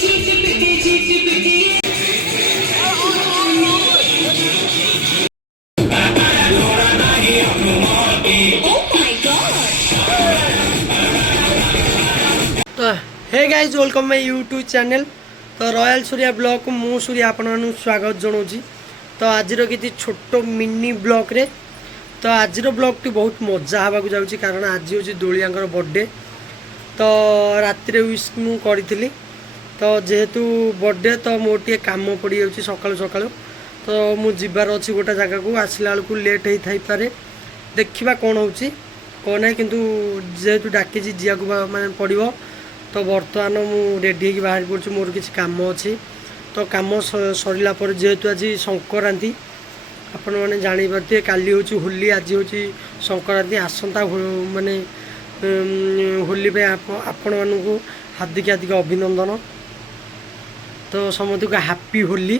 तो hey guys welcome my YouTube channel. तो royal Surya blog को मु सूर्या आपण स्वागत जनाऊँ। तो आज किसी छोट मिनी ब्लॉग रे तो आज ब्लॉग टी बहुत मजा हवा जाऊँगी कारण आज हूँ दोलियांकर बर्थडे। तो राति विश मु करी तो जेहेतु बर्थडे तो मोर टे काम पड़ जाऊँगी सकाळु सकाळु। तो मु जीवार अच्छी गोटे जगह को आसला बेलू लेट हो पारे देखा कौन हो कौन ना किंतु जेहेतु डाकी जिया को माने पड़ो। तो बर्तमान मु रेडी हो बाहर पड़ी मोर किसी काम अच्छी। तो कम सरला जेहेतु आज संक्रांति आपण मैंने जापारे काली हूँ होली आज हूँ संक्रांति आसंता माने होली पे आपण मानू हार्दिक हार्दिक अभिनंदन। तो समस्त को हैप्पी होली।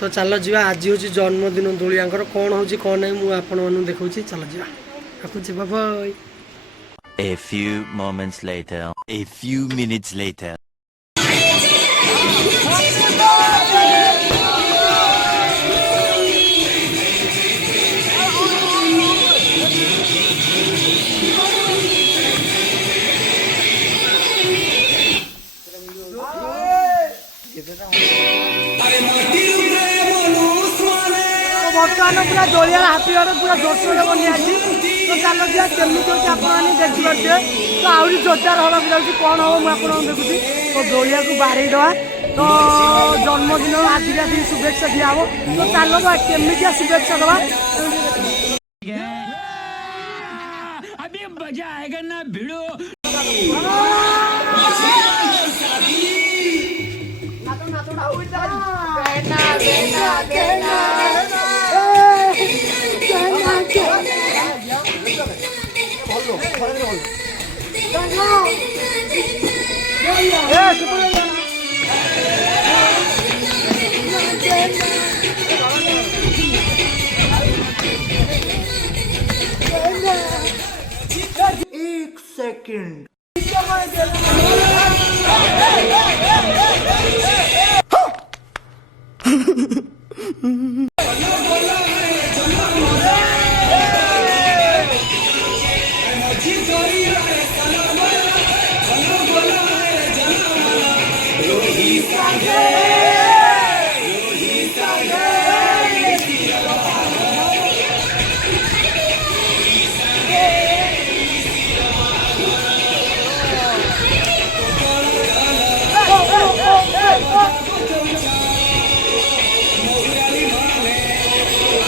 तो चल जा आज हूँ जन्मदिन दोलियांकर कौन हो कौन ना मुझे आपण मानू देखा चल जा रखुची bye. A few moments later, a few minutes later. बर्तमान पूरा दोलिया हाथी पूरा जोरसोर बनी तो चलो जी केमी आपने देखिए तो आहरी जोरदार हवा जाऊँगी कौन हम आप देखुची। तो दोलिया को बाहर दवा तो जन्मदिन आदि आदि शुभेच्छा दिया हम। तो चलो तो केमी शुभेच्छा दवा अभी मजा आएगा ना भिड़ो। एक सेकंड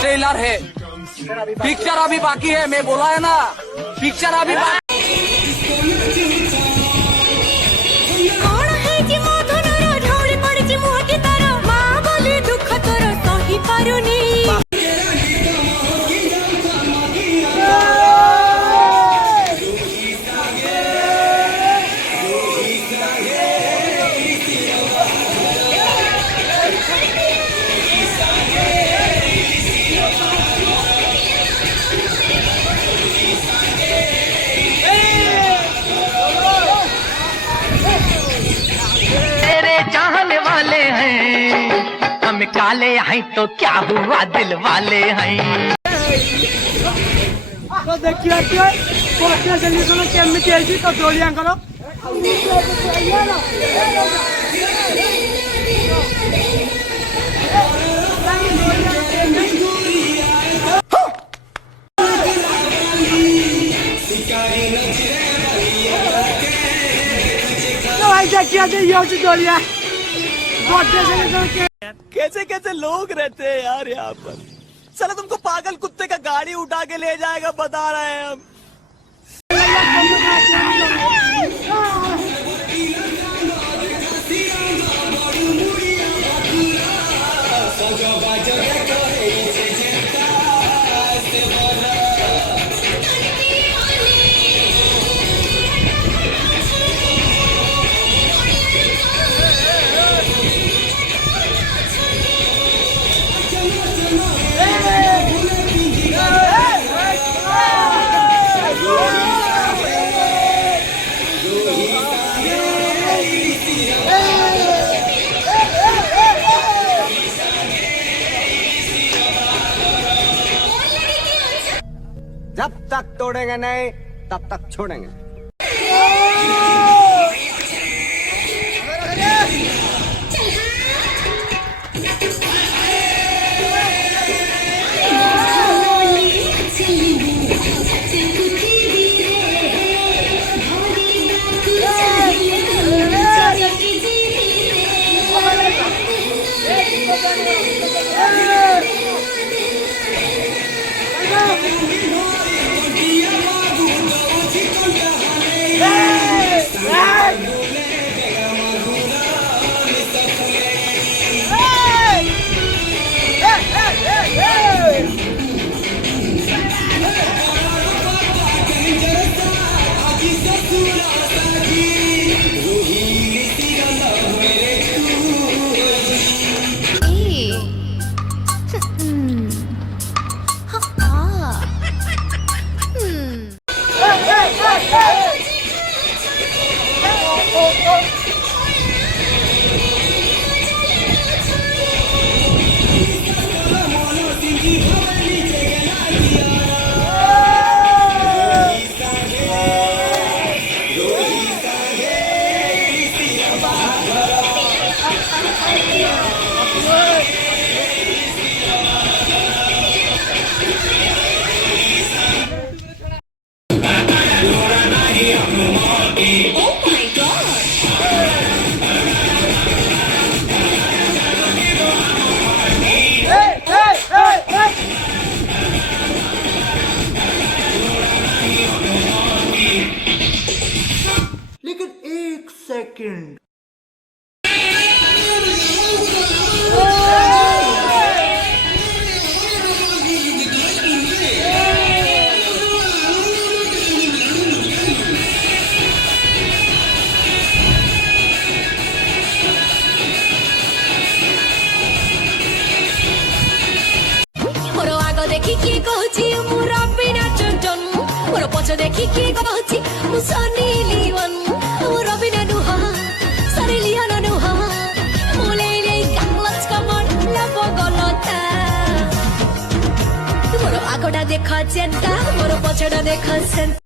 ट्रेलर है, पिक्चर अभी बाकी है। मैं बोला है ना पिक्चर अभी बाकी। हम काले हैं तो क्या हुआ दिल वाले हैं। तो देखिए केमी तो दोलियांकर दोलिया कैसे कैसे लोग रहते हैं यार यहाँ पर। चलो तुमको पागल कुत्ते का गाड़ी उठा के ले जाएगा बता रहे हैं हम। जब तक तोड़ेंगे नहीं तब तक छोड़ेंगे। देखिकी कहूची मुरा बिना चंचन मोर पछ देखिकी कहूची मु सनी लिवन मोर बिना नुहा सरी लियन नुहा मुले ले कांगलच कमन लब गलता मोर आगडा देखा चेंता मोर पछडा देखा सेंता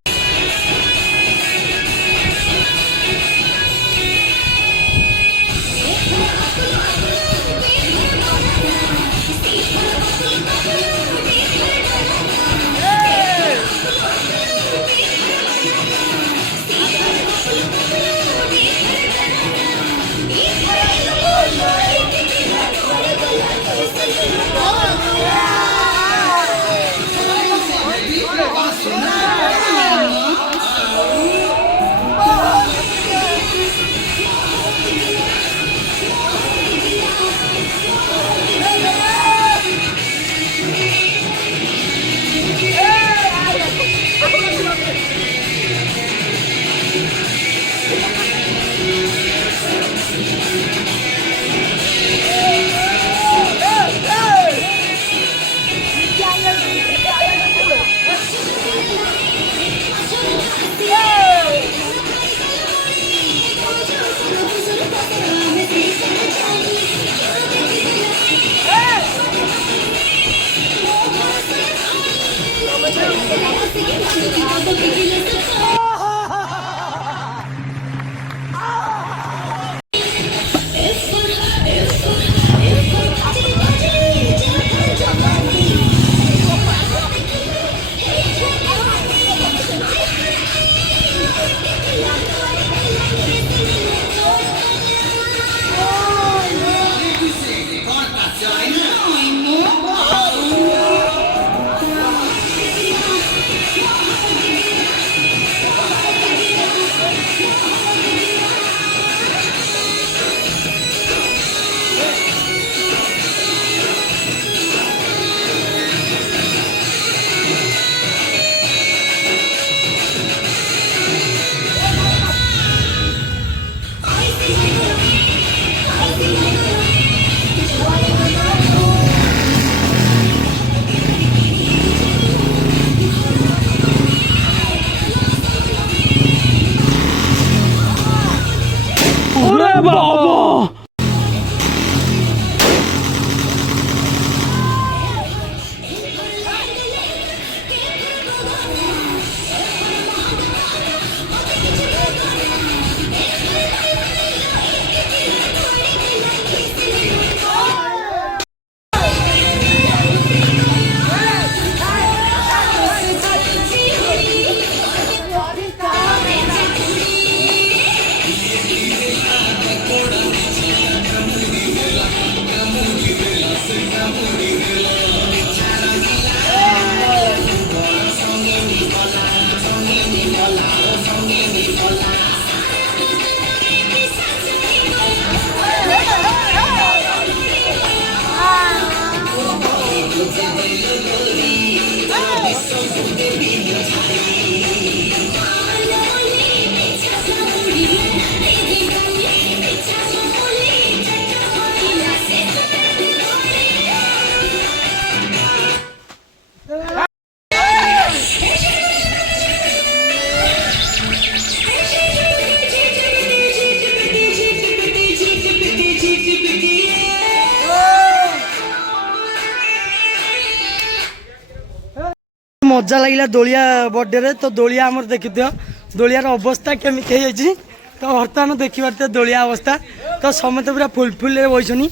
मजा लगिला दोलिया बर्थडे रे तो दोलिया आमर देखिथियो दोलियार अवस्था केमिति होइछि तो बर्तमान देखि पारते दोलिया अवस्था तो समस्त पूरा फुल रे बइछनी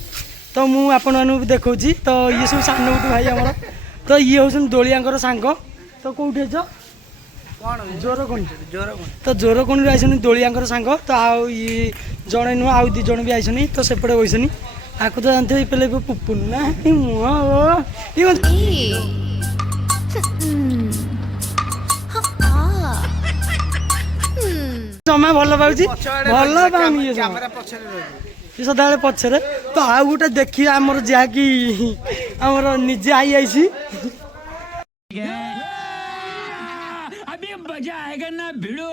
तो मु आपन मानु देखौछि तो ये सब सान्न गुटु भाई हमर तो ये होछन दोलियांकर सांग तो कोउठे छ कोन जोर कोन आइछनी दोलियांकर सांग तो आउ ये जणे नु आउ दि जण भी आइछनी तो सेपटे बइछनी आको तो जानते पेले को पुपुन ना मुआ ओ समय भल पाऊँ भल पाऊनी ये सदा पछरे तो आउ गोटे देखिए आमर जहाँकि आमर निजे आई आईसी अभी मजा आएगा ना भिड़ो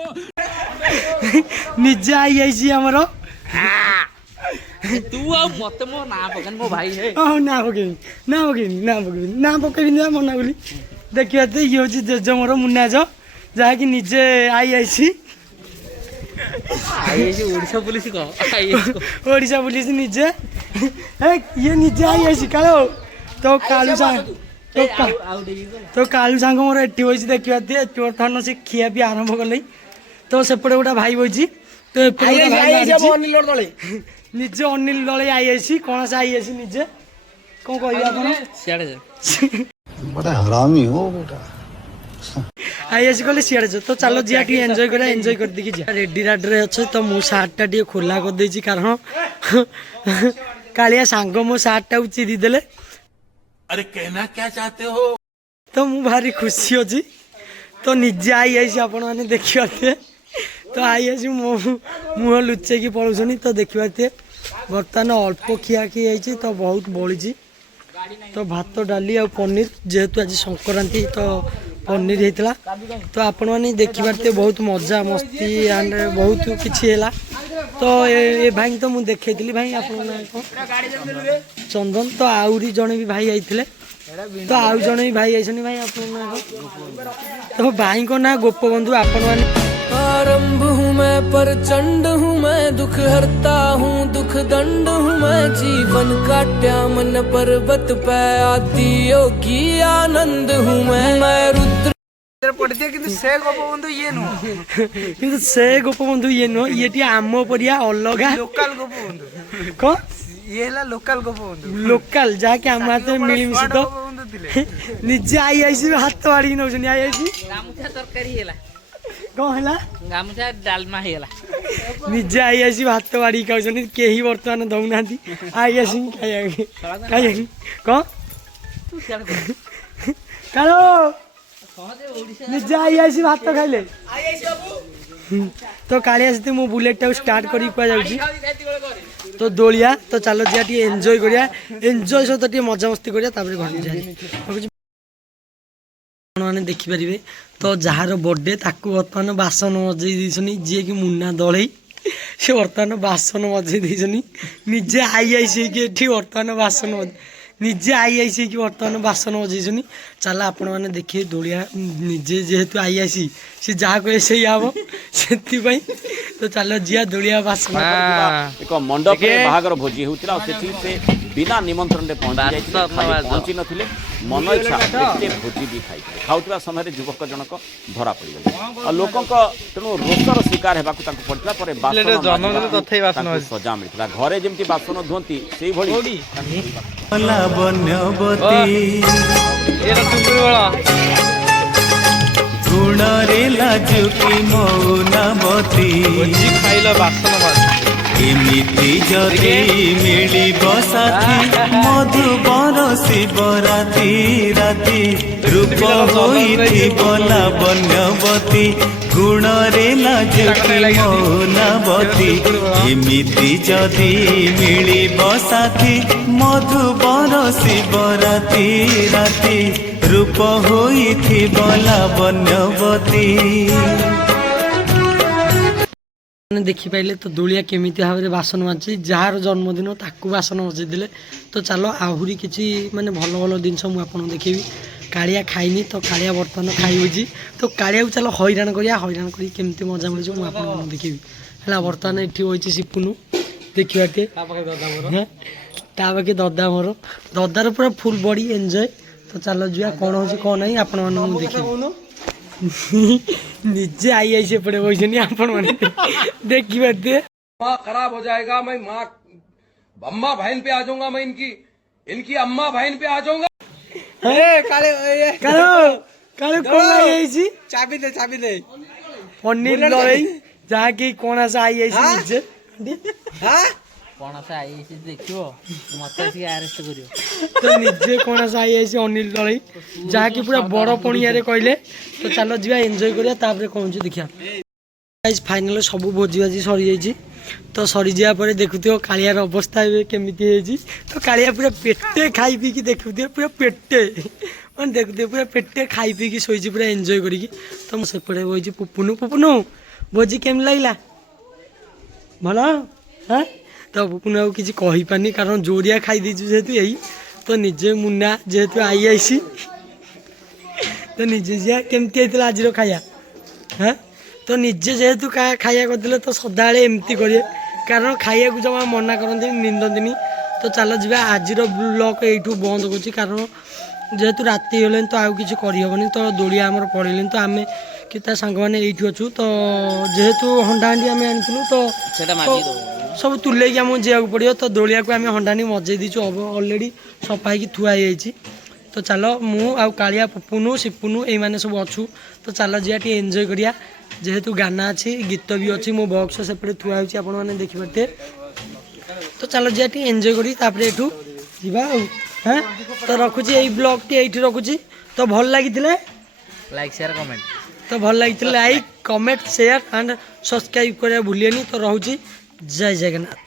निजे आई आईसी आमर तू अब मत मो ना पकन मो भाई है ना पकेबी मना बोली देखिए तो ये हूँ जेज मोर मुन्ना जो जहाँकि निजे आई आईसी ओडिशा पुलिस को ओडिशा पुलिस निजे ये निजे आई आईसी कालो तो कालू सांग तो कालू सांग मोर एटी बस देखिए बर्तमान से खिया पी आरंभ कले तो सेपटे गोटा भाई बची तो निजे अनिल दले आई आईसी कौन से आई आईसी निजे कौन कह बड़ा हरामी हो बेटा आई आईसी कहले सियाड़े तो चलो जिया टी एंजॉय कर देखी जा रेडी राडरे अच्छे तो मो सार्ट टा टी खोला कर देछि कारण कालिया सांग मो सार्ट टा चिरी देले अरे कहना क्या चाहते हो तो मु भारी खुशी अछि तो निजे आई आईसी आपण माने देखि पाते तो आई आईसी मुह लुचे की पळुछनी तो देखि पाते बर्तमान अल्प खिया खी आइछि तो बहुत बळिछि तो भात डाली आ पनीर जेहेतु आज संक्रांति तो पनीर होता तो आपण मैंने देखी पारते बहुत मजा मस्ती एंड बहुत किसी है तो ये भाई तो मुझे देखी भाई आप चंदन तो आउरी जड़े भी भाई आते तो आउ जड़े भी भाई आई भाई आप तो भाई को ना गोपबंधु आपण मैंने आरंभ हूँ मैं प्रचंड हूँ मैं दुख हरता हूँ दुख दंड हूँ मैं जीवन काट्या मन पर्वत पे आती योगी आनंद हूँ मैं रुद्र पड़ती किंतु से गोपबंधु ये नु किंतु से गोपबंधु ये नु ये आम परिया अलगा लोकल गोपबंधु को ये हला लोकल गोपबंधु लोकल जाके आम हाथ में मिली मिसी तो निजे आई आईसी हाथ वाड़ी नौछनी आई आईसी गामुछा तरकारी हेला कौन है गामुछा डालमा हेला निजे आई आईसी भात बाड़ी खाऊँ कहीं बर्तमान दौना आई आसी खाई कौन कालो निजे आई आईसी भात खाइले तो काली आसी मो बुलेट टाइम स्टार्ट करी तो दोलिया तो चलो जा एंजॉय करिया एंजॉय सहित मजा मस्ती करिया तापर घर जाए मैंने देखिपारे तो जार बर्थडे ताकू बर्तमान बासन मजई देनी जी कि मुन्ना दल से बर्तमान बासन मजई देनी निजे आई आईसी कि बर्तमान बासन निजे आई आईसी कि बर्तमान बासन मजई चल आपण मैंने देखिए दोलिया निजे जेहेतु आई आईसी सी जहाँ कहे से हम से तो चलो जिया दोलिया बासन एक मंडप में बाहागर भोजी होता से बिना निमंत्रण पहुंची नथिले मन इच्छा भोजी भी खाई खाऊा समय युवक जनक धरा पड़ गले लोक तेणु रोषर शिकार होगा पड़ता सजा मिलता घरे जमी बासन धुंती से गुणरे लाजुकी मौनावती खाइल बासन एमिति जदि मिलिब साथी मधुबर शिवराति राति रूप होइथिब लावण्यवती गुणरे लाजुकी मौनावती एमिति जदि मिलिब साथी मधुबर शिवराति राति रूप होइथिब लावण्यवती देखी पाइले तो दोलिया केमी भाव में बासन माजी जार जन्मदिन ताकू बासन मजईदे तो चलो आहरी किसी माने भल भल जिन मुझे देखी कालिया खाइनी तो कालिया बर्तमान खाई तो कालिया को चलो हैरान करिया हैरान करी केमती मजा मिलूँ मुझे देखी है बर्तमान ये होती सिपुनु देखिए पाखे ददा मोर ददार पूरा फुल बॉडी एंजॉय ତ ଚାଲ ଯିବା କ'ଣ ହେଉଛି କ'ଣ ନାହିଁ ଆପଣମାନଙ୍କୁ ଦେଖିବି ନିଜେ ଆଇ ସେପଟେ ବସିଛନ୍ତି ଆପଣମାନେ ଦେଖିପାରୁଥିବେ। माँ खराब हो जाएगा मैं माँ अम्मा बहन पे आ जाऊंगा मैं इनकी अम्मा बहन पे आ जाऊंगा। କାଳେ କ'ଣ ହେଇଯାଇଛି ଚାବି ଦେ ପନିର ଲଢ଼େଇ ଯାହାକି କଣାସ ଆଇଆଇସି ନିଜେ ପଣସ ଆଇସି ଦେଖିବ ମତେ ଆସିକି ଆରେଷ୍ଟ କରିବ। ତ ନିଜେ କଣାସ ଆଇଆଇସି ଅନିଲ ଲଢ଼େଇ ଯାହାକି ପୁରା ବଡ଼ ପଣିଆରେ କହିଲେ। ତ ଚାଲ ଯିବା ଏନ୍ଜୟ କରିବା ତାପରେ କ'ଣ ହେଉଛି ଦେଖିବା। ଫାଇନାଲ ସବୁ ଭୋଜି ଭାଜି ସରିଯାଇଛି। ତ ସରିଯିବା ପରେ ଦେଖୁଥିବ କାଳିଆର ଅବସ୍ଥା ଏବେ କେମିତି ହେଇଛି। ତ କାଳିଆ ପୁରା ପେଟେ ଖାଇ ପିଇକି ଦେଖୁଥିବେ ପୁରା ପେଟେ ମାନେ ଦେଖୁଥିବେ ପୁରା ପେଟେ ଖାଇ ପିଇକି ଶୋଇଛି ପୁରା ଏନ୍ଜୟ କରିକି। ତ ମୁଁ ସେପଟେ ବଇଛି ପୁପୁନୁ ଭୋଜି କେମିତି ଲାଗିଲା ଭଲ ହଁ। ତ ପୁପୁନୁ ଆଉ କିଛି କହିପାରୁନି କାରଣ ଜୋରିଆ ଖାଇ ଦେଇଛୁ ଯେହେତୁ ଏଇ ତ ନିଜେ ମୁନା ଯେହେତୁ ଆଇଆଇସି ତ ନିଜେ ଯିବା କେମିତି ହେଇଥିଲା ଆଜିର ଖାଇବା ହଁ। ତ ନିଜେ ଯେହେତୁ ଖାଇବା କରିଦେଲେ ତ ସଦାବେଳେ ଏମିତି କରିବେ କାରଣ ଖାଇବାକୁ ଜମା ମନା କରନ୍ତିନି ନିନ୍ଦନ୍ତିନି। ତ ଚାଲ ଯିବା ଆଜିର ବ୍ଲଗ୍ ଏଇଠୁ ବନ୍ଦ କରୁଛି କାରଣ ଯେହେତୁ ରାତି ହେଲେଣି ତ ଆଉ କିଛି କରିହେବନି। ତ ଦୋଳିଆ ଆମର ପଳେଇଲେଣି ତ ଆମେ କି ତା ସାଙ୍ଗମାନେ ଏଇଠି ଅଛୁ। ତ ଯେହେତୁ ହଣ୍ଡାହାଣ୍ଡି ଆମେ ଆଣିଥିଲୁ ତ ସବୁ ତୁଲେଇକି ଆମକୁ ଯିବାକୁ ପଡ଼ିବ। ତ ଦୋଳିଆକୁ ଆମେ ହଣ୍ଡାହାଣ୍ଡି ମଜେଇ ଦେଇଛୁ ଅଲରେଡ଼ି ସଫା ହେଇକି ଥୁଆ ହେଇଯାଇଛି। ତ ଚାଲ ମୁଁ ଆଉ କାଳିଆ ପୁପୁନୁ ସିପୁନୁ ଏଇମାନେ ସବୁ ଅଛୁ। ତ ଚାଲ ଯିବା ଟିକେ ଏନ୍ଜୟ କରିବା ଯେହେତୁ ଗାନା ଅଛି ଗୀତ ବି ଅଛି ମୋ ବକ୍ସ ସେପଟେ ଥୁଆ ହେଉଛି ଆପଣମାନେ ଦେଖିପାରୁଥିବେ। ତ ଚାଲ ଯିବା ଟିକେ ଏନ୍ଜୟ କରି ତାପରେ ଏଠୁ ଯିବା ଆଉ ହଁ। ତ ରଖୁଛି ଏଇ ବ୍ଲଗ୍ଟି ଏଇଠି ରଖୁଛି। ତ ଭଲ ଲାଗିଥିଲେ ଲାଇକ୍ ସେୟାର କମେଣ୍ଟ ତ ଭଲ ଲାଗିଥିଲେ like comment share and subscribe କରିବା ଭୁଲିବେନି। ତ ରହୁଛି ଜୟ ଜଗନ୍ନାଥ।